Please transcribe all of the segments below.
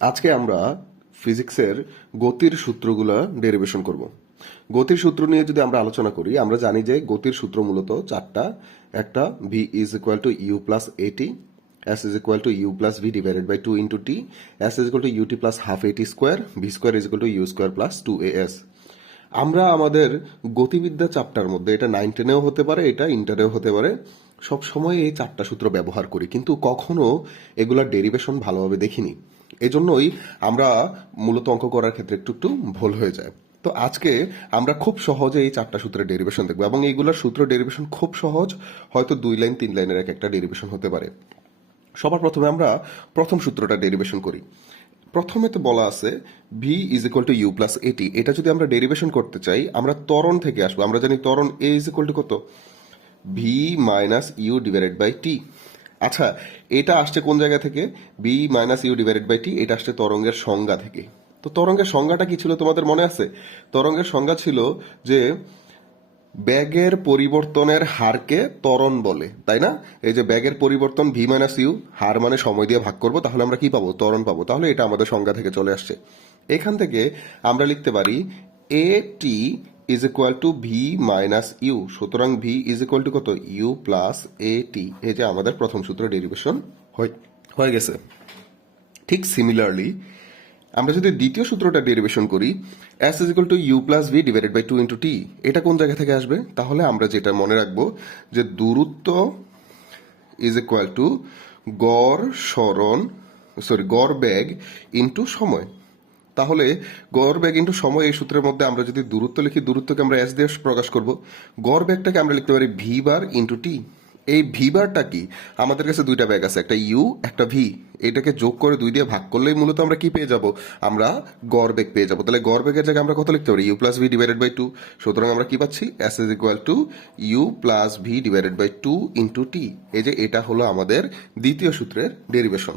আজকে আমরা ফিজিক্সের গতির সূত্রগুলা ডেরিভেশন করব। গতির সূত্র নিয়ে যদি আমরা আলোচনা করি, আমরা জানি যে গতির সূত্র মূলত চারটা। একটা v is equal to u plus a t two u plus v divided by two into t s is equal to u t plus half a t square v square is equal to u square plus two a s আমরা আমাদের গতিবিদ্যা chapter মধ্যে, এটা nine টেনেও হতে পারে, এটা ইন্টারেও হতে পারে সব সময় এই চারটা সূত্র ব্যবহার করি, কিন্তু কখনো এগুলার ডেরিভেশন ভালোভাবে দেখিনি। এজন্যই আমরা মূলত অঙ্ক করার ক্ষেত্রে একটু একটু ভুল হয়ে যায়। তো আজকে আমরা খুব সহজে এই চারটা সূত্রের ডেরিভেশন দেখব এবং এইগুলোর সূত্র ডেরিভেশন খুব সহজ, হয়তো দুই লাইন, তিন লাইনের এক একটা ডেরিভেশন হতে পারে। সবার প্রথমে আমরা প্রথম সূত্রটা ডেরিভেশন করি। প্রথমে তো বলা আছে v is equal to u plus a t এটা যদি আমরা ডেরিভেশন করতে চাই, আমরা ত্বরণ থেকে আসব। আমরা জানি তরণ এ ইজ ইকুয়াল টু কত? V minus u divided by t আচ্ছা এটা আসছে কোন জায়গা থেকে? V minus u divided by t এটা আসছে তরঙ্গের সংজ্ঞা থেকে। তো তরঙ্গের সংজ্ঞাটা কি ছিল তোমাদের মনে আছে? তরঙ্গের সংজ্ঞা ছিল যে ব্যাগের পরিবর্তনের হারকে ত্বরণ বলে, তাই না? এই যে ব্যাগের পরিবর্তন ভি মাইনাস ইউ হার মানে সময় দিয়ে ভাগ করব, তাহলে আমরা কি পাবো? ত্বরণ পাবো। তাহলে এটা আমাদের সংজ্ঞা থেকে চলে আসছে। এখান থেকে আমরা লিখতে পারি a t is equal to v minus u সুতরাং ভি ইজ ইকুয়াল টু কত? ইউ প্লাস এ টি এই যে আমাদের প্রথম সূত্র ডেরিভেশন হয়ে গেছে। ঠিক সিমিলারলি আমরা যদি দ্বিতীয় সূত্রটা ডেরিভেশন করি s is equal to u plus v divided by two into t এটা কোন জায়গা থেকে আসবে? তাহলে আমরা যেটা মনে রাখব, যে দূরত্ব ইজ ইকুয়াল টু গড় সরণ সরি গড় ব্যাগ ইন্টু সময়। তাহলে গড় ব্যাগ ইন্টু সময় এই সূত্রের মধ্যে আমরা যদি দূরত্ব লিখি, দূরত্বকে আমরা এস দিয়ে প্রকাশ করব। গড় ব্যাগটাকে আমরা লিখতে পারি ভি বার ইন্টু টি এই ভি বারটা কি? আমাদের কাছে দুইটা ব্যাগ আছে, একটা ইউ একটা ভি এটাকে যোগ করে দুই দিয়ে ভাগ করলেই মূলত আমরা কি পেয়ে যাব? আমরা গড় বেগ পেয়ে যাব। তাহলে গড় বেগের জায়গায় আমরা কত লিখতে পারি? U plus v divided by two সুতরাং আমরা কি পাচ্ছি? S is equal to u plus v divided by two into t এই যে এটা হলো আমাদের দ্বিতীয় সূত্রের ডেরিভেশন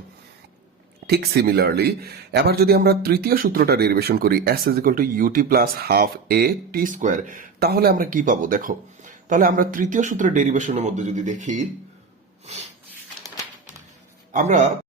ঠিক সিমিলারলি এবার যদি আমরা তৃতীয় সূত্রটা ডেরিভেশন করি s is equal to u t plus half a t square তাহলে আমরা কি পাবো? দেখো, তাহলে আমরা তৃতীয় সূত্রের ডেরিভেশনের মধ্যে যদি দেখি, আমরা